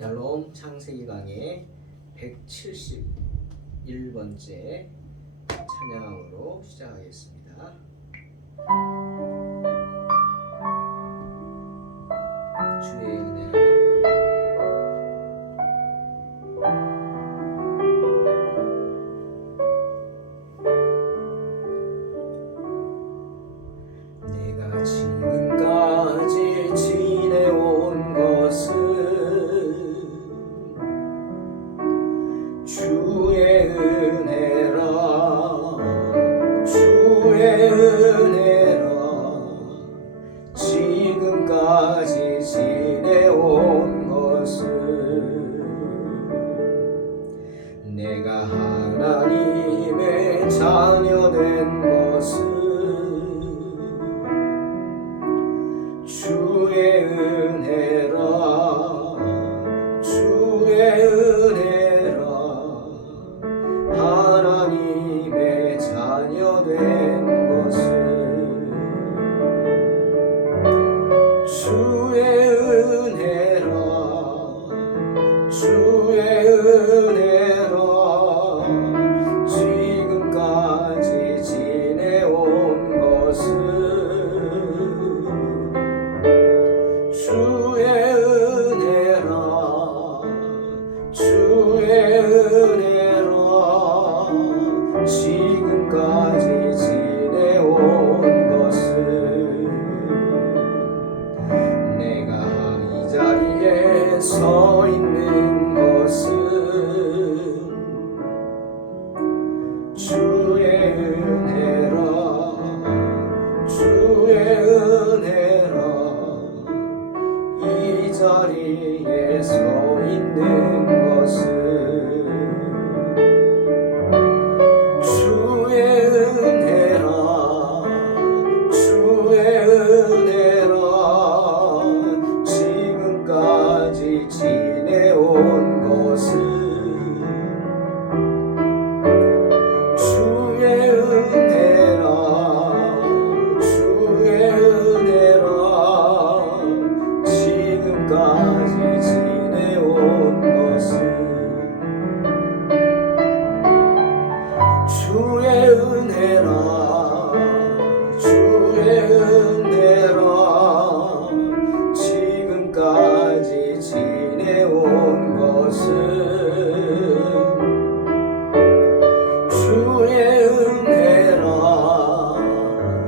샬롬 창세기 강의 171번째 찬양으로 시작하겠습니다. 주의 은혜라 내가 지금까지 지내온 것은 주의 은혜라 주의 은혜라 지금까지 지내온 것은 내가 하나님의 자녀된 것은 주의 은혜라 주의 은혜라 하나님의 자녀된 것은 주의 은혜라 주의 은혜라 지금까지 지내온 것은 주의 은혜라 주의 은혜라 지금까지 지내온 것은 내가 이 자리에 서 있는 것은 주의 은혜라 주의 은혜라 이 자리에 서 있는 것은 주의 은혜라 주의 은혜라 지금까지 지내온 것은 주의 은혜라 주의 은혜라 지금까지 지내온 것은 주의 은혜라 주의 은혜라 지금까지 지내온 것은 주의 은혜라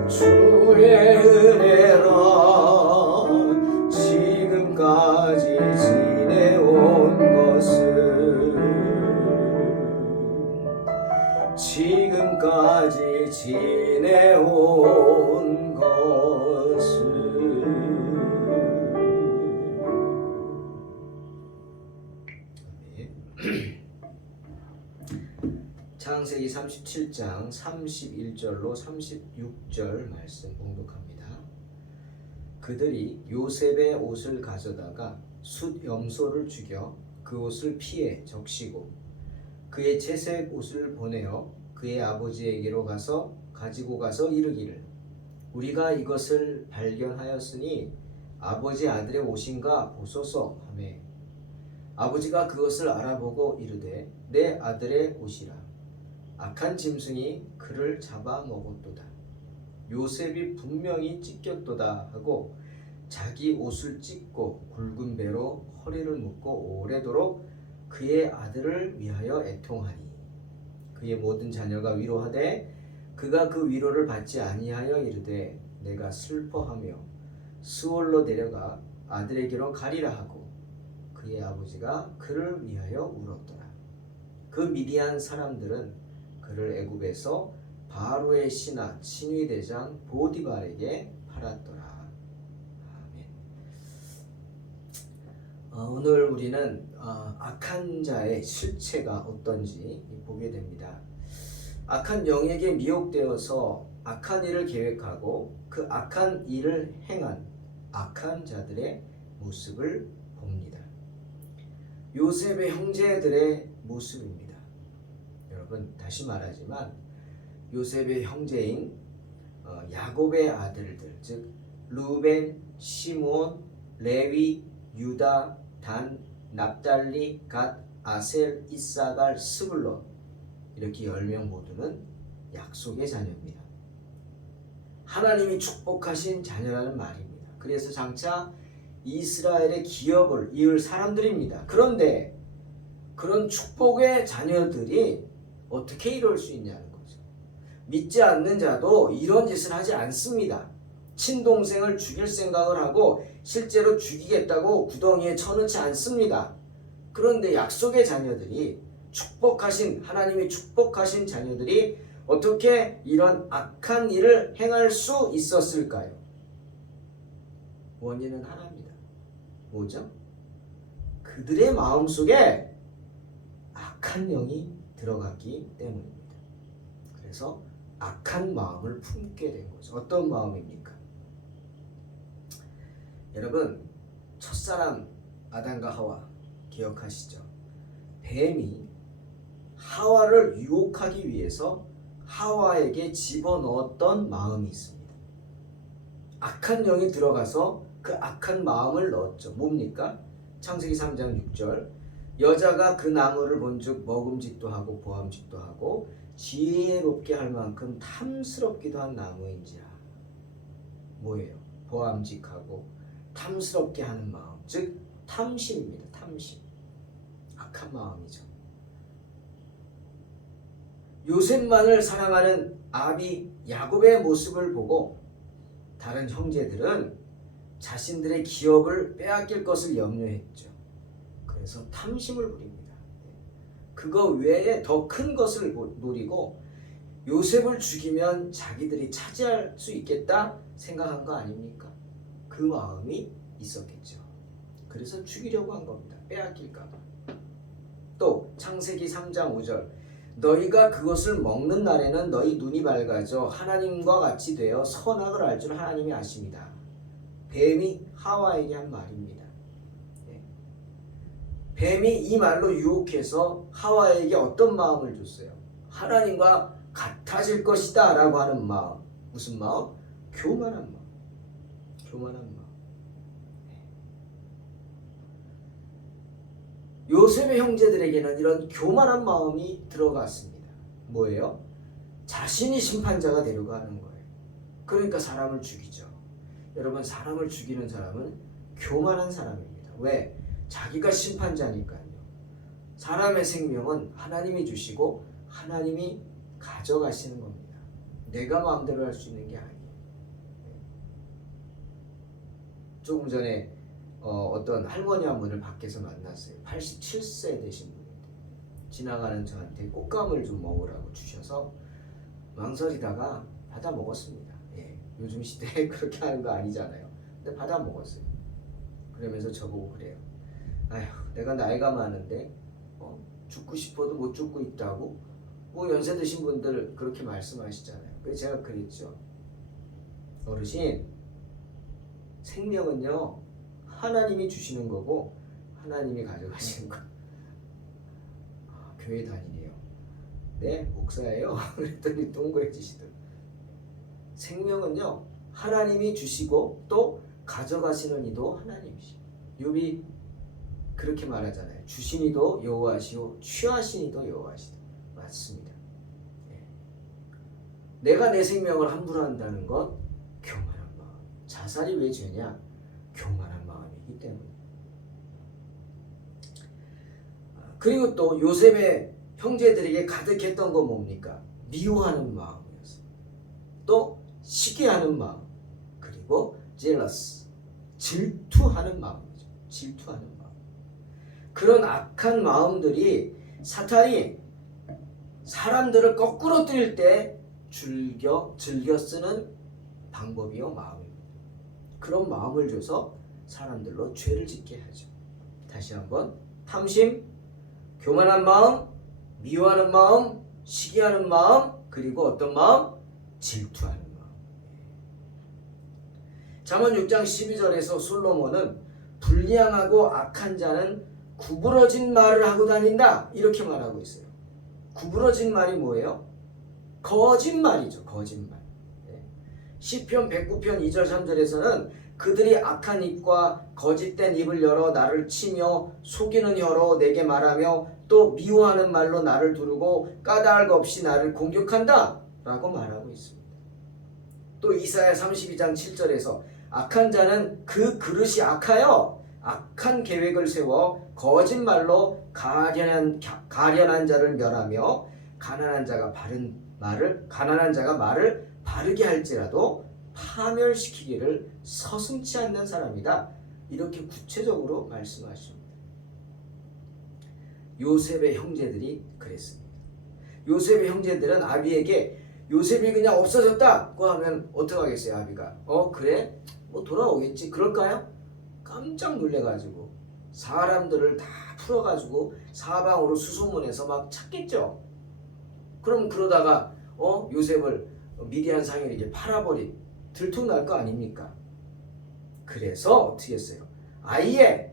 주의 은혜라 지금까지 지내온 것은 지금까지 지내온 것은 창세기 37장 31절로 36절 말씀 봉독합니다. 그들이 요셉의 옷을 가져다가 숫 염소를 죽여 그 옷을 피에 적시고 그의 채색 옷을 보내어 그의 아버지에게로 가지고 가서 이르기를 우리가 이것을 발견하였으니 아버지 아들의 옷인가 보소서 하매 아버지가 그것을 알아보고 이르되 내 아들의 옷이라 악한 짐승이 그를 잡아먹었도다. 요셉이 분명히 찢겼도다 하고 자기 옷을 찢고 굵은 배로 허리를 묶고 오래도록 그의 아들을 위하여 애통하니 그의 모든 자녀가 위로하되 그가 그 위로를 받지 아니하여 이르되 내가 슬퍼하며 스올로 내려가 아들에게로 가리라 하고 그의 아버지가 그를 위하여 울었더라. 그 미디안 사람들은 그를 애굽에서 바로의 신하 신위대장 보디발에게 팔았더라. 아멘. 오늘 우리는 악한 자의 실체가 어떤지 보게 됩니다. 악한 영에게 미혹되어서 악한 일을 계획하고 그 악한 일을 행한 악한 자들의 모습을 봅니다. 요셉의 형제들의 모습입니다. 여러분 다시 말하지만 요셉의 형제인 야곱의 아들들, 즉 루벤, 시므온, 레위, 유다, 단, 납달리, 갓, 아셀, 이사갈, 스불론 이렇게 10명 모두는 약속의 자녀입니다. 하나님이 축복하신 자녀라는 말입니다. 그래서 장차 이스라엘의 기업을 이을 사람들입니다. 그런데 그런 축복의 자녀들이 어떻게 이룰 수 있냐는 거죠. 믿지 않는 자도 이런 짓을 하지 않습니다. 친동생을 죽일 생각을 하고 실제로 죽이겠다고 구덩이에 쳐넣지 않습니다. 그런데 약속의 자녀들이 하나님이 축복하신 자녀들이 어떻게 이런 악한 일을 행할 수 있었을까요? 원인은 하나입니다. 뭐죠? 그들의 마음속에 악한 영이 들어갔기 때문입니다. 그래서 악한 마음을 품게 된 거죠. 어떤 마음입니까? 여러분, 첫사람 아담과 하와 기억하시죠? 뱀이 하와를 유혹하기 위해서 하와에게 집어넣었던 마음이 있습니다. 악한 영이 들어가서 그 악한 마음을 넣었죠. 뭡니까? 창세기 3장 6절 여자가 그 나무를 본즉 먹음직도 하고 보암직도 하고 지혜롭게 할 만큼 탐스럽기도 한 나무인지라. 뭐예요? 보암직하고 탐스럽게 하는 마음, 즉 탐심입니다. 탐심. 악한 마음이죠. 요셉만을 사랑하는 아비 야곱의 모습을 보고 다른 형제들은 자신들의 기업을 빼앗길 것을 염려했죠. 그래서 탐심을 부립니다. 그거 외에 더 큰 것을 노리고 요셉을 죽이면 자기들이 차지할 수 있겠다 생각한 거 아닙니까? 그 마음이 있었겠죠. 그래서 죽이려고 한 겁니다. 빼앗길까 봐. 또 창세기 3장 5절 너희가 그것을 먹는 날에는 너희 눈이 밝아져 하나님과 같이 되어 선악을 알 줄 하나님이 아십니다. 뱀이 하와에게 한 말입니다. 뱀이 이 말로 유혹해서 하와에게 어떤 마음을 줬어요? 하나님과 같아질 것이다 라고 하는 마음. 무슨 마음? 교만한 마음. 교만한 마음. 요셉의 형제들에게는 이런 교만한 마음이 들어갔습니다. 뭐예요? 자신이 심판자가 되려고 하는 거예요. 그러니까 사람을 죽이죠. 여러분, 사람을 죽이는 사람은 교만한 사람입니다. 왜? 자기가 심판자니까요. 사람의 생명은 하나님이 주시고 하나님이 가져가시는 겁니다. 내가 마음대로 할 수 있는 게 아니에요. 조금 전에 어떤 할머니 한 분을 밖에서 만났어요. 87세 되신 분인데 지나가는 저한테 꽃감을 좀 먹으라고 주셔서 망설이다가 받아 먹었습니다. 요즘 시대에 그렇게 하는 거 아니잖아요. 근데 받아 먹었어요. 그러면서 저보고 그래요. 아휴, 내가 나이가 많은데 죽고 싶어도 못 죽고 있다고 뭐 연세 드신 분들 그렇게 말씀하시잖아요. 그래서 제가 그랬죠. 어르신, 생명은요 하나님이 주시는 거고 하나님이 가져가시는 거. 교회 다니네요. 네, 목사예요. 그랬더니 동그래지시더라고요. 생명은요 하나님이 주시고 또 가져가시는 이도 하나님이시. 욥이 그렇게 말하잖아요. 주신 이도 여호와시오 취하신 이도 여호와시다. 맞습니다. 내가 내 생명을 함부로 한다는 건 교만한 마음. 자살이 왜 죄냐? 교만한 마음이기 때문에. 그리고 또 요셉의 형제들에게 가득했던 건 뭡니까? 미워하는 마음이었어요. 또 시기하는 마음, 그리고 jealous, 질투하는 마음이죠. 질투하는 마음. 그런 악한 마음들이 사탄이 사람들을 거꾸로 뜨릴 때 즐겨 쓰는 방법이요 마음입니다. 그런 마음을 줘서 사람들로 죄를 짓게 하죠. 다시 한번 탐심, 교만한 마음, 미워하는 마음, 시기하는 마음, 그리고 어떤 마음? 질투하는 마음. 잠언 6장 12절에서 솔로몬은 불량하고 악한 자는 구부러진 말을 하고 다닌다 이렇게 말하고 있어요. 구부러진 말이 뭐예요? 거짓말이죠. 거짓말. 시편 109편 2절 3절에서는 그들이 악한 입과 거짓된 입을 열어 나를 치며 속이는 혀로 내게 말하며 또 미워하는 말로 나를 두르고 까닭 없이 나를 공격한다 라고 말하고 있습니다. 또 이사야 32장 7절에서 악한 자는 그 그릇이 악하여 악한 계획을 세워 거짓말로 가련한 자를 멸하며 가난한 자가 말을 바르게 할지라도 파멸시키기를 서슴지 않는 사람이다. 이렇게 구체적으로 말씀하십니다. 요셉의 형제들이 그랬습니다. 요셉의 형제들은 아비에게 요셉이 그냥 없어졌다고 하면 어떡하겠어요? 아비가 그래? 뭐 돌아오겠지. 그럴까요? 깜짝 놀래가지고 사람들을 다 풀어가지고 사방으로 수소문해서 막 찾겠죠. 그럼 그러다가 요셉을 미디안 상인에게 팔아버린 들통날 거 아닙니까? 그래서 어떻게 했어요? 아예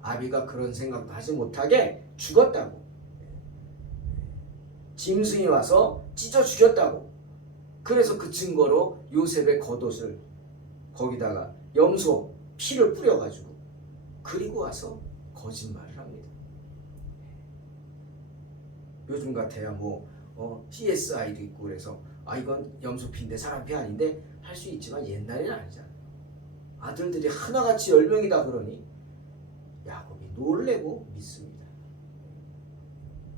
아비가 그런 생각도 하지 못하게 죽었다고, 짐승이 와서 찢어 죽였다고. 그래서 그 증거로 요셉의 겉옷을 거기다가 염소 피를 뿌려가지고 그리고 와서 거짓말을 합니다. 요즘 같아야 CSI도 있고 그래서 이건 염소 피인데 사람 피 아닌데 할 수 있지만 옛날에는 아니잖아요. 아들들이 하나같이 10명이다 그러니 야곱이 놀래고 믿습니다.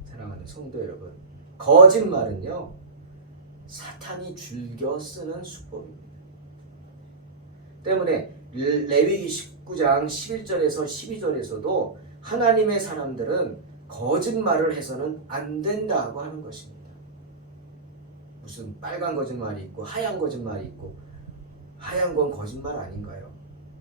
사랑하는 성도 여러분, 거짓말은요 사탄이 즐겨 쓰는 수법입니다. 때문에 레위기 19장 11절에서 12절에서도 하나님의 사람들은 거짓말을 해서는 안 된다고 하는 것입니다. 무슨 빨간 거짓말이 있고 하얀 거짓말이 있고, 하얀 건 거짓말 아닌가요?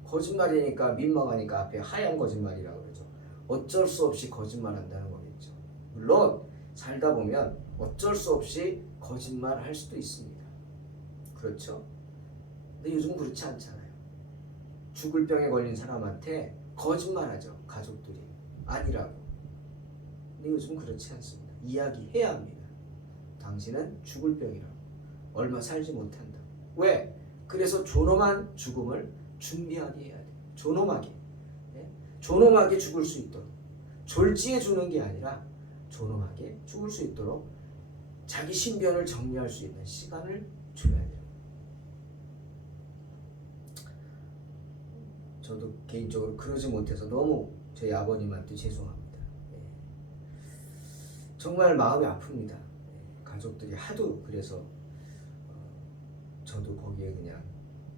거짓말이니까 민망하니까 앞에 하얀 거짓말이라고 그러죠. 어쩔 수 없이 거짓말한다는 거겠죠. 물론 살다 보면 어쩔 수 없이 거짓말할 수도 있습니다. 그렇죠? 근데 요즘은 그렇지 않잖아요. 죽을 병에 걸린 사람한테 거짓말하죠. 가족들이 아니라고. 근데 요즘은 그렇지 않습니다. 이야기해야 합니다. 당신은 죽을 병이라고, 얼마 살지 못한다. 왜? 그래서 존엄한 죽음을 준비하게 해야 돼요. 존엄하게 죽을 수 있도록, 졸지에 죽는 게 아니라 존엄하게 죽을 수 있도록 자기 신변을 정리할 수 있는 시간을 줘야 돼요. 저도 개인적으로 그러지 못해서 너무 저희 아버님한테 죄송합니다. 정말 마음이 아픕니다. 가족들이 하도 그래서 저도 거기에 그냥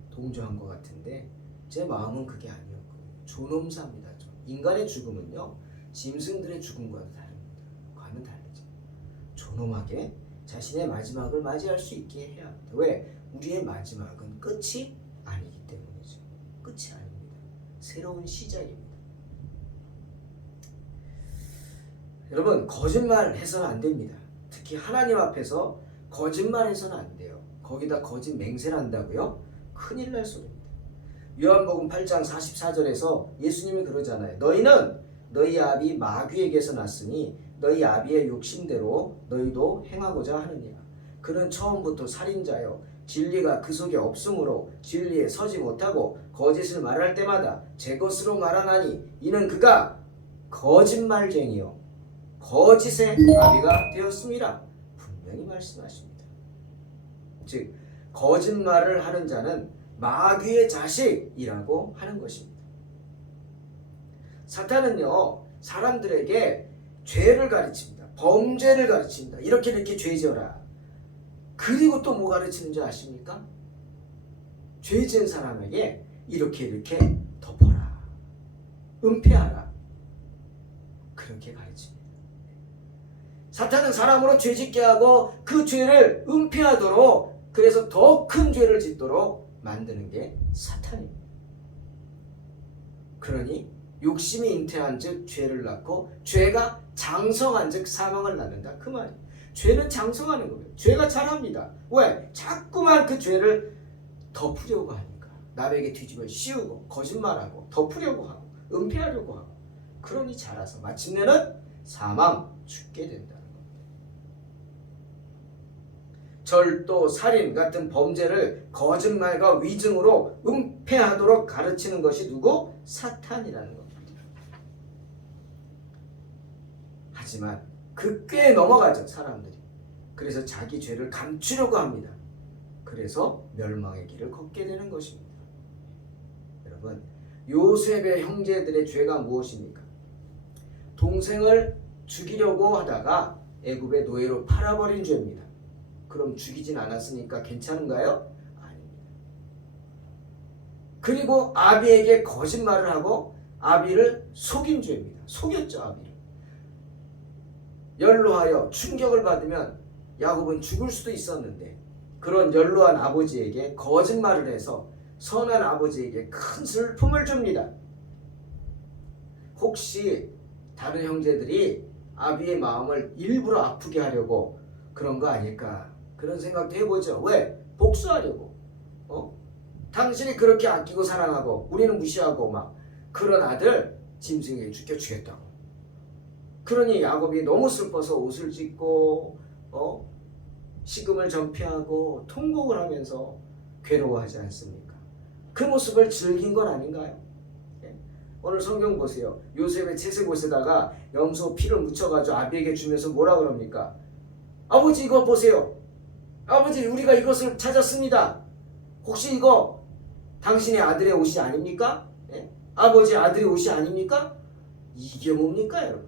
동조한 것 같은데 제 마음은 그게 아니었거든요. 존엄사입니다. 인간의 죽음은요 짐승들의 죽음과는 다릅니다. 과는 다르죠. 존엄하게 자신의 마지막을 맞이할 수 있게 해야 합니다. 왜? 우리의 마지막은 끝이 아니기 때문이죠. 끝이 아닙니다. 새로운 시작입니다. 여러분, 거짓말 해서는 안 됩니다. 특히 하나님 앞에서 거짓말 해서는 안 돼요. 거기다 거짓 맹세한다고요? 큰일 날 소리입니다. 요한복음 8장 44절에서 예수님이 그러잖아요. 너희는 너희 아비 마귀에게서 났으니 너희 아비의 욕심대로 너희도 행하고자 하느니라. 그는 처음부터 살인자요 진리가 그 속에 없으므로 진리에 서지 못하고 거짓을 말할 때마다 제 것으로 말하나니 이는 그가 거짓말쟁이요 거짓의 아비가 되었습니다. 분명히 말씀하십니다. 즉 거짓말을 하는 자는 마귀의 자식이라고 하는 것입니다. 사탄은요 사람들에게 죄를 가르칩니다. 범죄를 가르칩니다. 이렇게 죄 지어라. 그리고 또 뭐 가르치는 줄 아십니까? 죄 지은 사람에게 이렇게 덮어라, 은폐하라, 그렇게 가르칩니다. 사탄은 사람으로 죄 짓게 하고 그 죄를 은폐하도록, 그래서 더 큰 죄를 짓도록 만드는 게 사탄입니다. 그러니 욕심이 잉태한 즉 죄를 낳고 죄가 장성한 즉 사망을 낳는다, 그 말이에요. 죄는 장성하는 거예요. 죄가 자랍니다. 왜? 자꾸만 그 죄를 덮으려고 하니까. 남에게 뒤집어 씌우고 거짓말하고 덮으려고 하고 은폐하려고 하고, 그러니 자라서 마침내는 사망, 죽게 된다는 겁니다. 절도, 살인 같은 범죄를 거짓말과 위증으로 은폐하도록 가르치는 것이 누구? 사탄이라는 겁니다. 하지만 그 꾀에 넘어가죠, 사람들이. 그래서 자기 죄를 감추려고 합니다. 그래서 멸망의 길을 걷게 되는 것입니다. 여러분, 요셉의 형제들의 죄가 무엇입니까? 동생을 죽이려고 하다가 애굽의 노예로 팔아버린 죄입니다. 그럼 죽이진 않았으니까 괜찮은가요? 아닙니다. 그리고 아비에게 거짓말을 하고 아비를 속인 죄입니다. 속였죠, 아비를. 연로하여 충격을 받으면 야곱은 죽을 수도 있었는데 그런 연로한 아버지에게 거짓말을 해서 선한 아버지에게 큰 슬픔을 줍니다. 혹시 다른 형제들이 아비의 마음을 일부러 아프게 하려고 그런 거 아닐까, 그런 생각도 해보죠. 왜? 복수하려고. 당신이 그렇게 아끼고 사랑하고 우리는 무시하고 막 그런 아들 짐승에게 죽여주겠다고. 그러니 야곱이 너무 슬퍼서 옷을 찢고 식음을 전폐하고 통곡을 하면서 괴로워하지 않습니까? 그 모습을 즐긴 건 아닌가요? 오늘 성경 보세요. 요셉의 채색옷에다가 염소 피를 묻혀가지고 아비에게 주면서 뭐라 그럽니까? 아버지 이거 보세요. 아버지 우리가 이것을 찾았습니다. 혹시 이거 당신의 아들의 옷이 아닙니까? 아버지 아들의 옷이 아닙니까? 이게 뭡니까 여러분?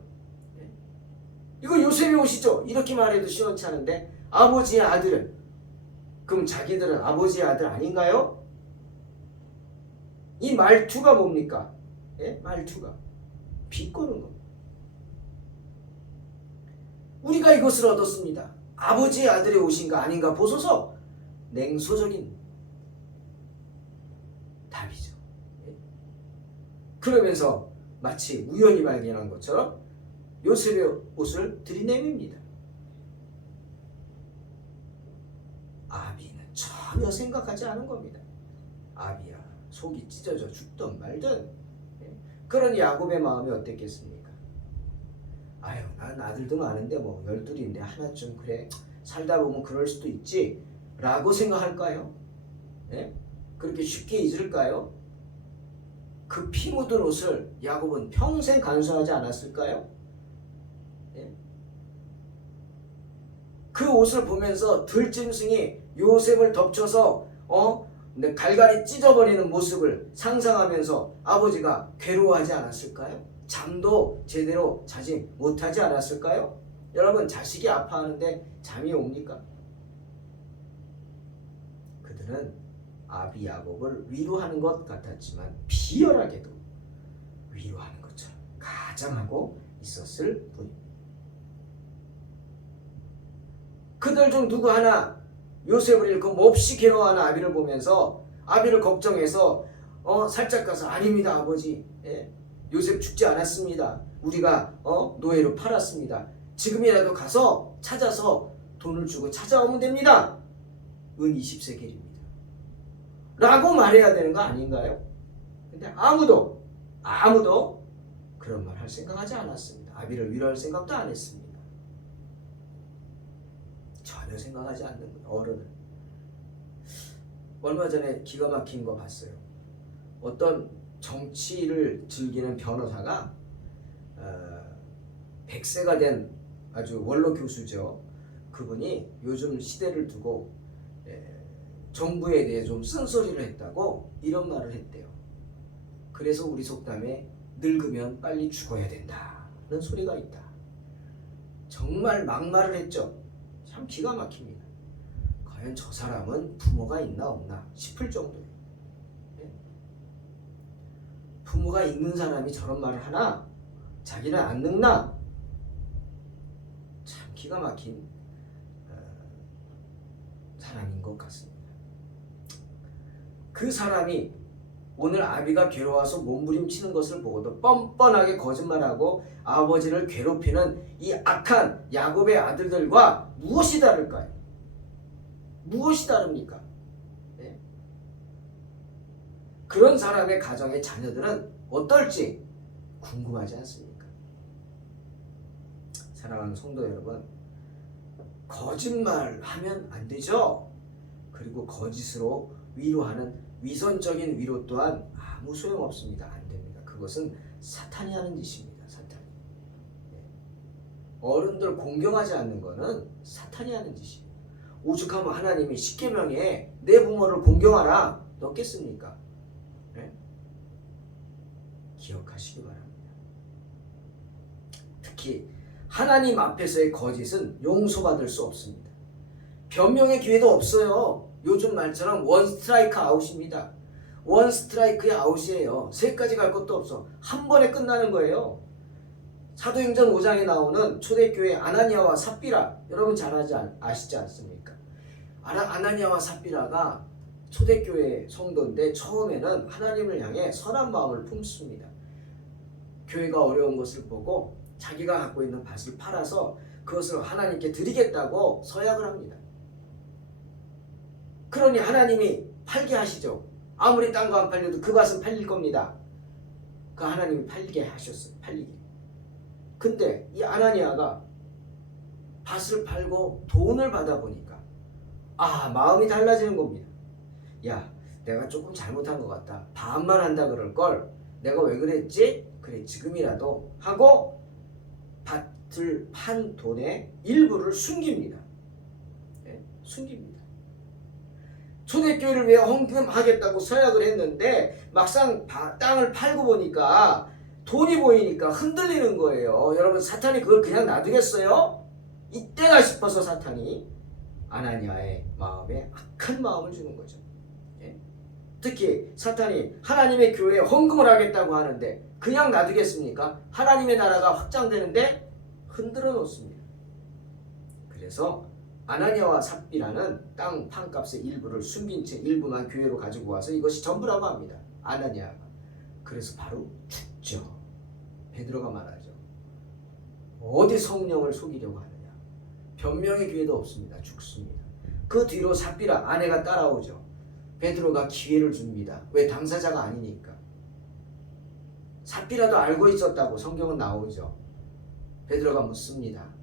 이거 요셉의 옷이죠. 이렇게 말해도 시원찮은데 아버지의 아들은, 그럼 자기들은 아버지의 아들 아닌가요? 이 말투가 뭡니까? 말투가 비꼬는 겁니다. 우리가 이것을 얻었습니다. 아버지의 아들의 옷인가 아닌가 보소서. 냉소적인 답이죠. 그러면서 마치 우연히 발견한 것처럼 요셉의 옷을 들이내밉니다. 아비는 전혀 생각하지 않은 겁니다. 아비야 속이 찢어져 죽든 말든. 그런 야곱의 마음이 어땠겠습니까? 아유 난 아들도 많은데 뭐 12인데 하나쯤 그래 살다 보면 그럴 수도 있지 라고 생각할까요? 그렇게 쉽게 잊을까요? 그 피 묻은 옷을 야곱은 평생 간수하지 않았을까요? 그 옷을 보면서 들짐승이 요셉을 덮쳐서 갈갈이 찢어버리는 모습을 상상하면서 아버지가 괴로워하지 않았을까요? 잠도 제대로 자지 못하지 않았을까요? 여러분 자식이 아파하는데 잠이 옵니까? 그들은 아비 야곱을 위로하는 것 같았지만 비열하게도 위로하는 것처럼 가장하고 있었을 뿐입니다. 그들 중 누구 하나 요셉을 잃고 몹시 괴로워하는 아비를 보면서 아비를 걱정해서 살짝 가서 아닙니다 아버지, 요셉 죽지 않았습니다. 우리가 노예로 팔았습니다. 지금이라도 가서 찾아서 돈을 주고 찾아오면 됩니다. 은 20세겔입니다. 라고 말해야 되는 거 아닌가요? 근데 아무도 그런 말 할 생각하지 않았습니다. 아비를 위로할 생각도 안 했습니다. 전혀 생각하지 않는 거예요. 어른은. 얼마 전에 기가 막힌 거 봤어요. 어떤 정치를 즐기는 변호사가 100세가 된 아주 원로 교수죠. 그분이 요즘 시대를 두고 정부에 대해 좀 쓴소리를 했다고 이런 말을 했대요. 그래서 우리 속담에 늙으면 빨리 죽어야 된다는 소리가 있다. 정말 막말을 했죠. 참 기가 막힙니다. 과연 저 사람은 부모가 있나 없나 싶을 정도예요. 부모가 있는 사람이 저런 말을 하나? 자기는 안 늙나? 참 기가 막힌 사람인 것 같습니다. 그 사람이 오늘 아비가 괴로워서 몸부림치는 것을 보고도 뻔뻔하게 거짓말하고 아버지를 괴롭히는 이 악한 야곱의 아들들과 무엇이 다를까요? 무엇이 다릅니까? 그런 사람의 가정의 자녀들은 어떨지 궁금하지 않습니까? 사랑하는 성도 여러분, 거짓말하면 안 되죠. 그리고 거짓으로 위로하는 위선적인 위로 또한 아무 소용 없습니다. 안 됩니다. 그것은 사탄이 하는 짓입니다. 사탄이. 어른들 공경하지 않는 것은 사탄이 하는 짓이에요. 오죽하면 하나님이 십계명에 내 부모를 공경하라 넣겠습니까? 네? 기억하시기 바랍니다. 특히 하나님 앞에서의 거짓은 용서받을 수 없습니다. 변명의 기회도 없어요. 요즘 말처럼 원 스트라이크 아웃입니다. 원 스트라이크의 아웃이에요. 세까지 갈 것도 없어. 한 번에 끝나는 거예요. 사도행전 5장에 나오는 초대교회 아나니아와 삽비라, 여러분 잘 아시지 않습니까? 아나니아와 삽비라가 초대교회 성도인데 처음에는 하나님을 향해 선한 마음을 품습니다. 교회가 어려운 것을 보고 자기가 갖고 있는 밭을 팔아서 그것을 하나님께 드리겠다고 서약을 합니다. 그러니 하나님이 팔게 하시죠. 아무리 딴 거 안 팔려도 그 밭은 팔릴 겁니다. 그 하나님이 팔게 하셨어요. 팔리게. 근데 이 아나니아가 밭을 팔고 돈을 받아보니까 마음이 달라지는 겁니다. 야, 내가 조금 잘못한 것 같다. 반만 한다 그럴 걸. 내가 왜 그랬지? 그래, 지금이라도 하고 밭을 판 돈의 일부를 숨깁니다. 네, 숨깁니다. 초대교회를 위해 헌금하겠다고 서약을 했는데 막상 땅을 팔고 보니까 돈이 보이니까 흔들리는 거예요. 여러분, 사탄이 그걸 그냥 놔두겠어요? 이때가 싶어서 사탄이 아나니아의 마음에 악한 마음을 주는 거죠. 예? 특히 사탄이 하나님의 교회에 헌금을 하겠다고 하는데 그냥 놔두겠습니까? 하나님의 나라가 확장되는데 흔들어 놓습니다. 그래서 아나니아와 삽비라는 땅 판값의 일부를 숨긴 채 일부만 교회로 가지고 와서 이것이 전부라고 합니다. 아나니아가. 그래서 바로 죽죠. 베드로가 말하죠. 어디 성령을 속이려고 하느냐. 변명의 기회도 없습니다. 죽습니다. 그 뒤로 삽비라 아내가 따라오죠. 베드로가 기회를 줍니다. 왜? 당사자가 아니니까. 삽비라도 알고 있었다고 성경은 나오죠. 베드로가 묻습니다.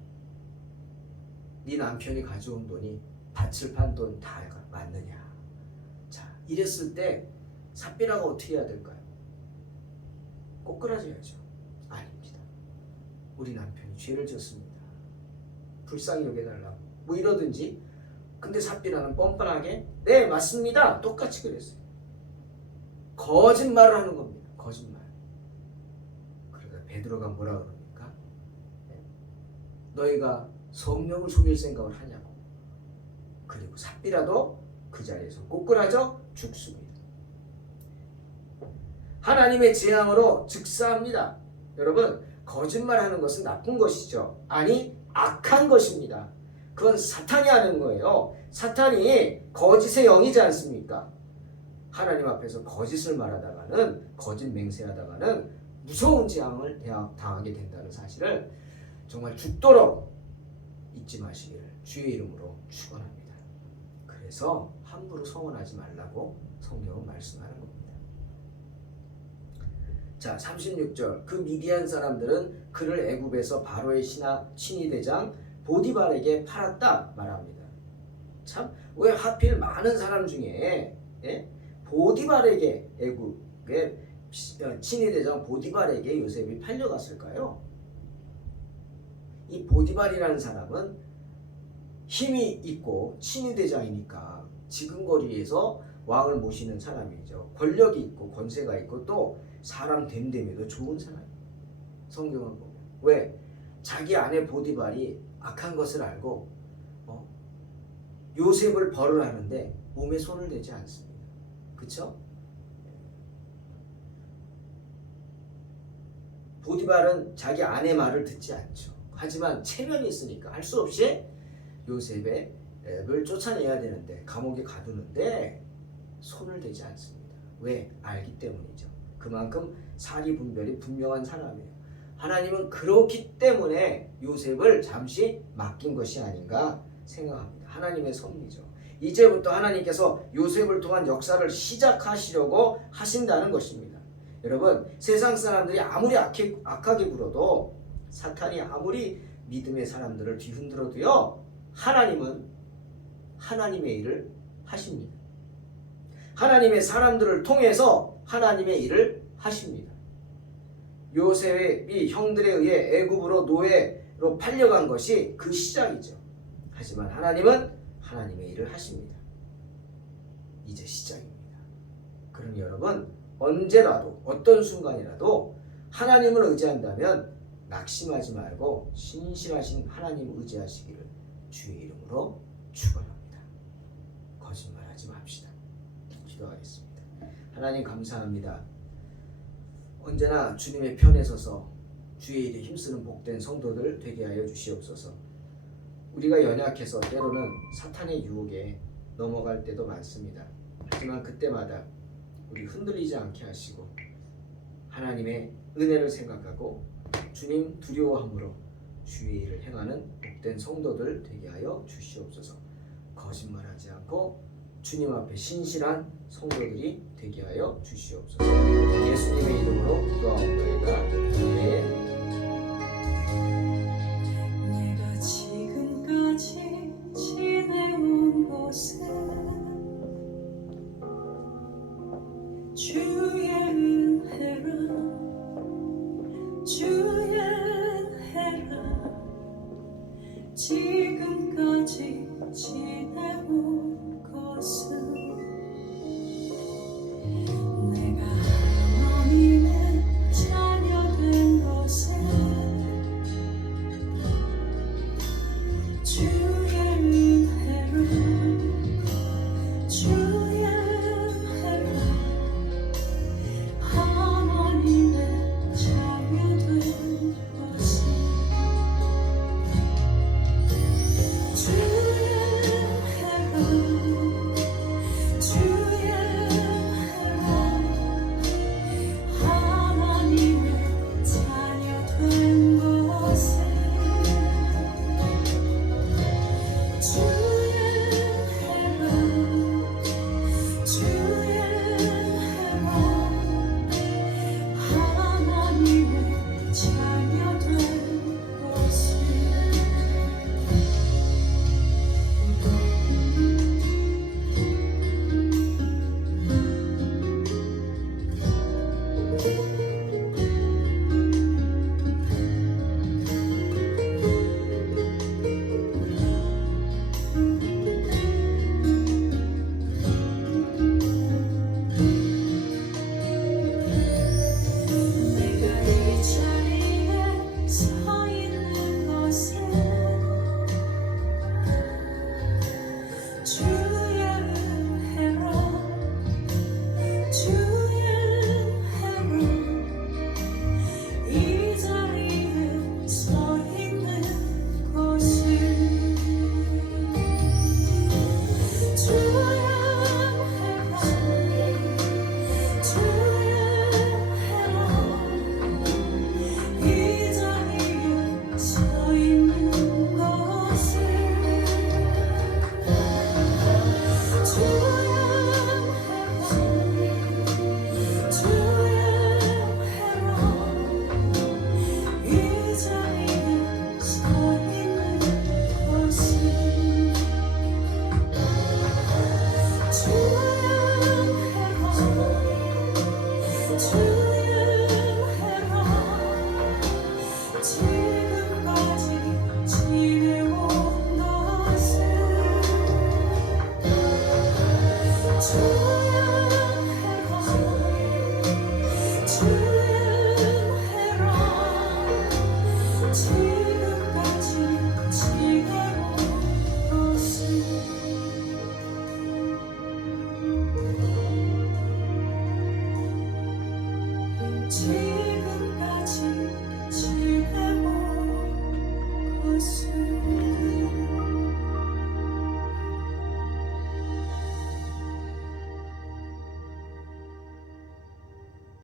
네 남편이 가져온 돈이 밭을 판 돈 다 맞느냐. 자, 이랬을 때 삽비라가 어떻게 해야 될까요? 꼬꾸라져야죠. 아닙니다. 우리 남편이 죄를 졌습니다. 불쌍히 여겨달라고 뭐 이러든지. 근데 삽비라는 뻔뻔하게 네 맞습니다. 똑같이 그랬어요. 거짓말을 하는 겁니다. 거짓말. 그러다 베드로가 뭐라 그럽니까? 너희가 성령을 속일 생각을 하냐고. 그리고 삽비라도 그 자리에서 꼬꾸라져 죽습니다. 하나님의 재앙으로 즉사합니다. 여러분, 거짓말하는 것은 나쁜 것이죠. 아니, 악한 것입니다. 그건 사탄이 하는 거예요. 사탄이 거짓의 영이지 않습니까? 하나님 앞에서 거짓을 말하다가는, 거짓 맹세하다가는 무서운 재앙을 당하게 된다는 사실을 정말 죽도록 잊지 마시기를 주의 이름으로 축원합니다. 그래서 함부로 서원하지 말라고 성경은 말씀하는 겁니다. 자, 36절. 그 미디안 사람들은 그를 애굽에서 바로의 친위대장 보디발에게 팔았다 말합니다. 참, 왜 하필 많은 사람 중에 보디발에게, 애굽의 친위대장 보디발에게 요셉이 팔려갔을까요? 이 보디발이라는 사람은 힘이 있고 친위대장이니까 지근거리에서 왕을 모시는 사람이죠. 권력이 있고 권세가 있고 또 사람 됨됨이도 좋은 사람이에요. 성경을 보면. 왜? 자기 아내 보디발이 악한 것을 알고 요셉을 벌을 하는데 몸에 손을 대지 않습니다. 그쵸? 보디발은 자기 아내 말을 듣지 않죠. 하지만 체면이 있으니까 할 수 없이 요셉을 쫓아내야 되는데 감옥에 가두는데 손을 대지 않습니다. 왜? 알기 때문이죠. 그만큼 사리 분별이 분명한 사람이에요. 하나님은 그렇기 때문에 요셉을 잠시 맡긴 것이 아닌가 생각합니다. 하나님의 섭리죠. 이제부터 하나님께서 요셉을 통한 역사를 시작하시려고 하신다는 것입니다. 여러분, 세상 사람들이 아무리 악하게 굴어도, 사탄이 아무리 믿음의 사람들을 뒤흔들어도요, 하나님은 하나님의 일을 하십니다. 하나님의 사람들을 통해서 하나님의 일을 하십니다. 요셉이 형들에 의해 애굽으로 노예로 팔려간 것이 그 시작이죠. 하지만 하나님은 하나님의 일을 하십니다. 이제 시작입니다. 그럼 여러분, 언제라도 어떤 순간이라도 하나님을 의지한다면 낙심하지 말고 신실하신 하나님 의지하시기를 주의 이름으로 축원합니다. 거짓말하지 맙시다. 기도하겠습니다. 하나님 감사합니다. 언제나 주님의 편에 서서 주의 일에 힘쓰는 복된 성도들 되게 하여 주시옵소서. 우리가 연약해서 때로는 사탄의 유혹에 넘어갈 때도 많습니다. 하지만 그때마다 우리 흔들리지 않게 하시고 하나님의 은혜를 생각하고 주님 두려워함으로 주의 일을 행하는 복된 성도들 되게 하여 주시옵소서. 거짓말하지 않고 주님 앞에 신실한 성도들이 되게 하여 주시옵소서. 예수님의 이름으로 기도하옵나이다. 아멘. 내가 지금까지 지내온 곳에 주의 은혜라 주의 은혜라 지금까지 지내온 것은 내가 하나님의 자녀된 것에 주의 은혜로 주의 은혜로 하나님의 자녀된 것은 주의 은혜로 주의 은혜로 하나님의 자녀된 것은 주의 은혜로 주의 은혜로 하나님의 자녀된 것은 내가 이 자리에 서 있는 것은 주의 은혜로 주의 은혜로 이 자리에 서 있는 것은 주의 은혜로 주의 은혜로 이 자리에 서 있는 것은 주의 은혜로 주의 은혜로 이 자리에 서 있는 것은 주의 은혜로 주의 은혜로 지금까지 지내온 것은 주의 은혜로 주의 은혜로 지금까지 지내온 것은 지금까지